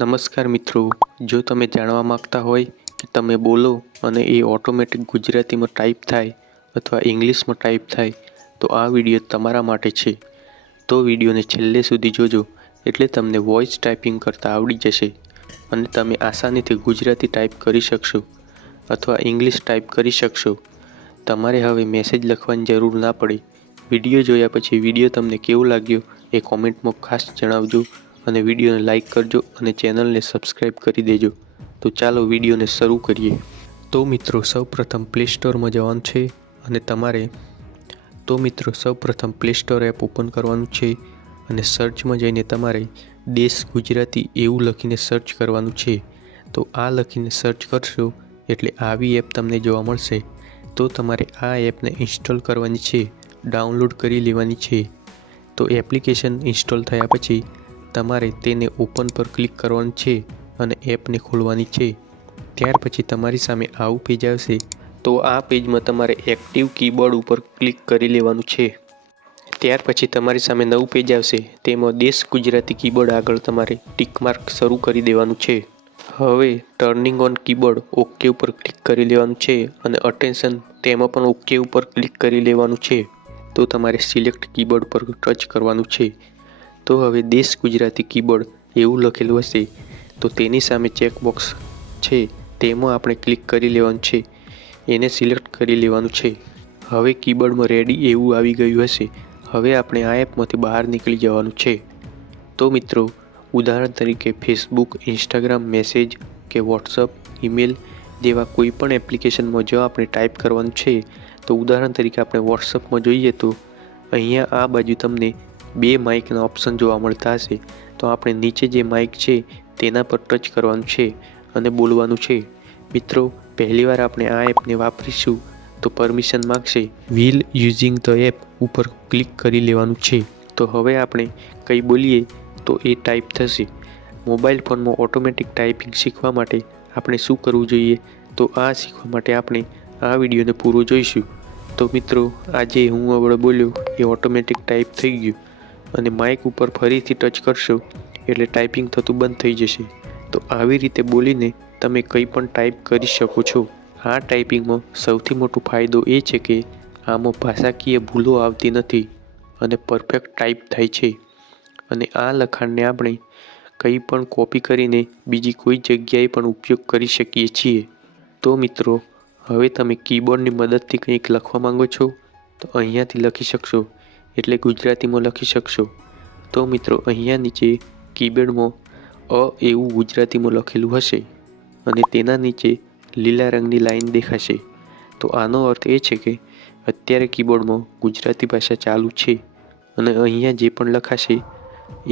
નમસ્કાર મિત્રો, જો તમે જાણવા માંગતા હોય કે તમે બોલો અને એ ઓટોમેટિક ગુજરાતીમાં ટાઈપ થાય અથવા ઇંગ્લિશમાં ટાઈપ થાય તો આ વિડીયો તમારા માટે છે. તો વિડીયોને છેલ્લે સુધી જોજો એટલે તમને વોઇસ ટાઈપિંગ કરતાં આવડી જશે અને તમે આસાનીથી ગુજરાતી ટાઈપ કરી શકશો અથવા ઇંગ્લિશ ટાઈપ કરી શકશો. તમારે હવે મેસેજ લખવાની જરૂર ના પડે. વિડીયો જોયા પછી વિડીયો તમને કેવો લાગ્યો એ કોમેન્ટમાં ખાસ જણાવજો અને વિડીયોને લાઇક કરજો અને ચેનલને સબસ્ક્રાઈબ કરી દેજો. તો ચાલો વિડીયોને શરૂ કરીએ. તો મિત્રો સૌપ્રથમ પ્લે સ્ટોરમાં જવાનું છે અને સૌપ્રથમ પ્લે સ્ટોર એપ ઓપન કરવાનું છે અને સર્ચમાં જઈને તમારે દેશ ગુજરાતી એવું લખીને સર્ચ કરવાનું છે. તો આ લખીને સર્ચ કરશો એટલે આવી એપ તમને જોવા મળશે. તો તમારે આ એપને ઇન્સ્ટોલ કરવાની છે, ડાઉનલોડ કરી લેવાની છે. તો એપ્લિકેશન ઇન્સ્ટોલ થયા પછી તમારે તેને ઓપન પર ક્લિક કરવાનું છે અને એપને ખોલવાની છે. ત્યાર પછી તમારી સામે આવું પેજ આવશે. તો આ પેજમાં તમારે એક્ટિવ કીબોર્ડ ઉપર ક્લિક કરી લેવાનું છે. ત્યાર પછી તમારી સામે નવું પેજ આવશે. તેમાં દેશ ગુજરાતી કીબોર્ડ આગળ તમારે ટિક માર્ક શરૂ કરી દેવાનું છે. હવે ટર્નિંગ ઓન કીબોર્ડ ઓકે ઉપર ક્લિક કરી લેવાનું છે અને અટેન્શન તેમાં પણ ઓકે ઉપર ક્લિક કરી લેવાનું છે. તો તમારે સિલેક્ટ કીબોર્ડ પર ટચ કરવાનું છે. તો હવે દેશ ગુજરાતી કીબોર્ડ એવું લખેલું હશે તો તેની સામે ચેકબોક્સ છે તેમાં આપણે ક્લિક કરી લેવાનું છે. એને સિલેક્ટ કરી લેવાનું છે. હવે કીબોર્ડમાં રેડી એવું આવી ગયું હશે. હવે આપણે આ એપમાંથી બહાર નીકળી જવાનું છે. તો મિત્રો ઉદાહરણ તરીકે ફેસબુક, ઇન્સ્ટાગ્રામ, મેસેજ કે વોટ્સઅપ, ઈમેલ જેવા કોઈ પણ એપ્લિકેશનમાં જો આપણે ટાઈપ કરવાનું છે તો ઉદાહરણ તરીકે આપણે વોટ્સઅપમાં જોઈએ તો અહીંયા આ બાજુ તમને બે માઇકના ઓપ્શન જોવા મળતા હશે. તો આપણે નીચે જે માઇક છે તેના પર ટચ કરવાનું છે અને બોલવાનું છે. મિત્રો પહેલીવાર આપણે આ એપને વાપરીશું તો પરમિશન માગશે. વિલ યુઝિંગ ધ એપ ઉપર ક્લિક કરી લેવાનું છે. તો હવે આપણે કંઈ બોલીએ તો એ ટાઈપ થશે. મોબાઈલ ફોનમાં ઓટોમેટિક ટાઈપિંગ શીખવા માટે આપણે શું કરવું જોઈએ? તો આ શીખવા માટે આપણે આ વિડીયોને પૂરો જોઈશું. તો મિત્રો આજે હું હવે બોલ્યો એ ઓટોમેટિક ટાઈપ થઈ ગયું અને માઇક ઉપર ફરીથી ટચ કરશો એટલે ટાઈપિંગ થતું બંધ થઈ જશે. તો આવી રીતે બોલીને તમે કંઈ પણ ટાઈપ કરી શકો છો. આ ટાઈપિંગમાં સૌથી મોટો ફાયદો એ છે કે આમાં ભાષાકીય ભૂલો આવતી નથી અને પરફેક્ટ ટાઈપ થાય છે. અને આ લખાણને આપણે કંઈ પણ કોપી કરીને બીજી કોઈ જગ્યાએ પણ ઉપયોગ કરી શકીએ છીએ. તો મિત્રો હવે તમે કીબોર્ડની મદદથી કંઈક લખવા માંગો છો તો અહીંયાથી લખી શકશો એટલે ગુજરાતીમાં લખી શકશો. તો મિત્રો અહીંયા નીચે કીબોર્ડમાં એવું ગુજરાતીમાં લખેલું હશે અને તેના નીચે લીલા રંગની લાઈન દેખાશે. તો આનો અર્થ એ છે કે અત્યારે કીબોર્ડમાં ગુજરાતી ભાષા ચાલુ છે અને અહીંયા જે પણ લખાશે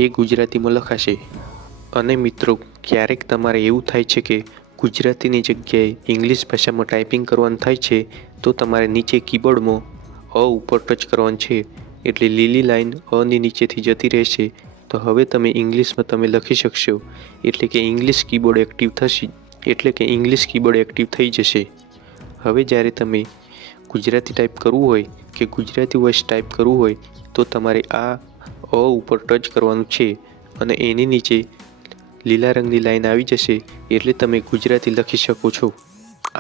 એ ગુજરાતીમાં લખાશે. અને મિત્રો ક્યારેક તમારે એવું થાય છે કે ગુજરાતીની જગ્યાએ ઇંગ્લિશ ભાષામાં ટાઈપિંગ કરવાનું થાય છે તો તમારે નીચે કીબોર્ડમાં ઉપર ટચ કરવાનું છે એટલે લીલી લાઈન ની નીચેથી જતી રહેશે. તો હવે તમે ઇંગ્લિશમાં તમે લખી શકશો એટલે કે ઇંગ્લિશ કીબોર્ડ એક્ટિવ થઈ જશે. હવે જ્યારે તમે ગુજરાતી ટાઈપ કરવું હોય કે ગુજરાતી વોઇસ ટાઈપ કરવું હોય તો તમારે આ ઉપર ટચ કરવાનું છે અને એની નીચે લીલા રંગની લાઈન આવી જશે એટલે તમે ગુજરાતી લખી શકો છો.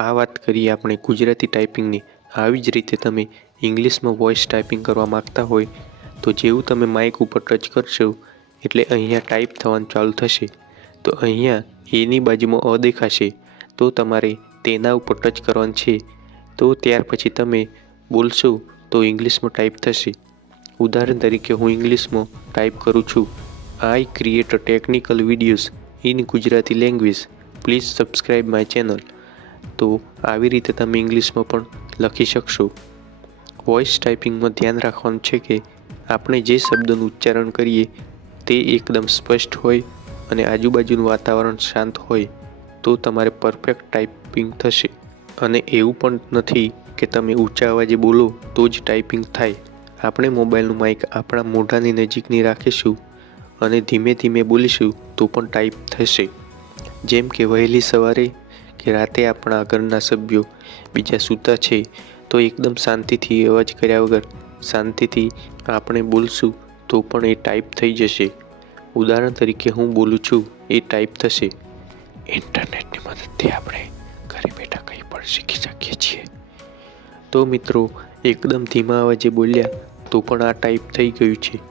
આ વાત કરીએ આપણે ગુજરાતી ટાઈપિંગની. આવી જ રીતે તમે ઇંગ્લિશમાં વોઇસ ટાઈપિંગ કરવા માંગતા હોય તો જેવું તમે માઇક ઉપર ટચ કરશો એટલે અહીંયા ટાઈપ થવાનું ચાલુ થશે. તો અહીંયા એની બાજુમાં દેખાશે તો તમારે તેના ઉપર ટચ કરવાનું છે. તો ત્યાર પછી તમે બોલશો તો ઇંગ્લિશમાં ટાઈપ થશે. ઉદાહરણ તરીકે હું ઇંગ્લિશમાં ટાઈપ કરું છું, I create technical videos in Gujarati language, please subscribe my channel. તો આવી રીતે તમે ઇંગ્લિશમાં પણ લખી શકશો. વોઇસ ટાઈપિંગમાં ધ્યાન રાખવાનું છે કે આપણે જે શબ્દનું ઉચ્ચારણ કરીએ તે એકદમ સ્પષ્ટ હોય અને આજુબાજુનું વાતાવરણ શાંત હોય તો તમારે પરફેક્ટ ટાઈપિંગ થશે. અને એવું પણ નથી કે તમે ઊંચા અવાજે બોલો તો જ ટાઈપિંગ થાય. આપણે મોબાઈલનું માઇક આપણા મોઢાની નજીકની રાખીશું અને ધીમે ધીમે બોલીશું તો પણ ટાઈપ થશે. જેમ કે વહેલી સવારે કે રાતે આપણા ઘરના સભ્યો બીજા સૂતા છે તો એકદમ શાંતિથી અવાજ કર્યા વગર શાંતિથી આપણે બોલશું તો પણ એ ટાઈપ થઈ જશે. ઉદાહરણ તરીકે હું બોલું છું એ ટાઈપ થશે. ઇન્ટરનેટની મદદથી આપણે ઘરે બેઠા કંઈ પણ શીખી શકીએ છીએ. તો મિત્રો એકદમ ધીમા અવાજે બોલ્યા તો પણ આ ટાઈપ થઈ ગયું છે.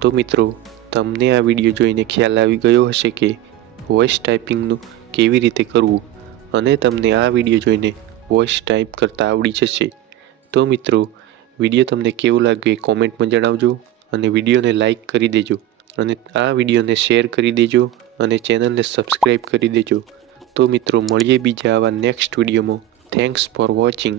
તો મિત્રો તમને આ વિડીયો જોઈને ખ્યાલ આવી ગયો હશે કે વોઇસ ટાઈપિંગનું કેવી રીતે કરવું અને તમને આ વિડીયો જોઈને વોઇસ ટાઈપ કરતા આવડી જશે. તો મિત્રો વિડીયો તમને કેવું લાગ્યું એ કોમેન્ટમાં જણાવજો અને વિડીયોને લાઈક કરી દેજો અને આ વિડીયોને શેર કરી દેજો અને ચેનલને સબસ્ક્રાઈબ કરી દેજો. તો મિત્રો મળીએ બીજા આવા નેક્સ્ટ વિડીયોમાં. Thanks for watching.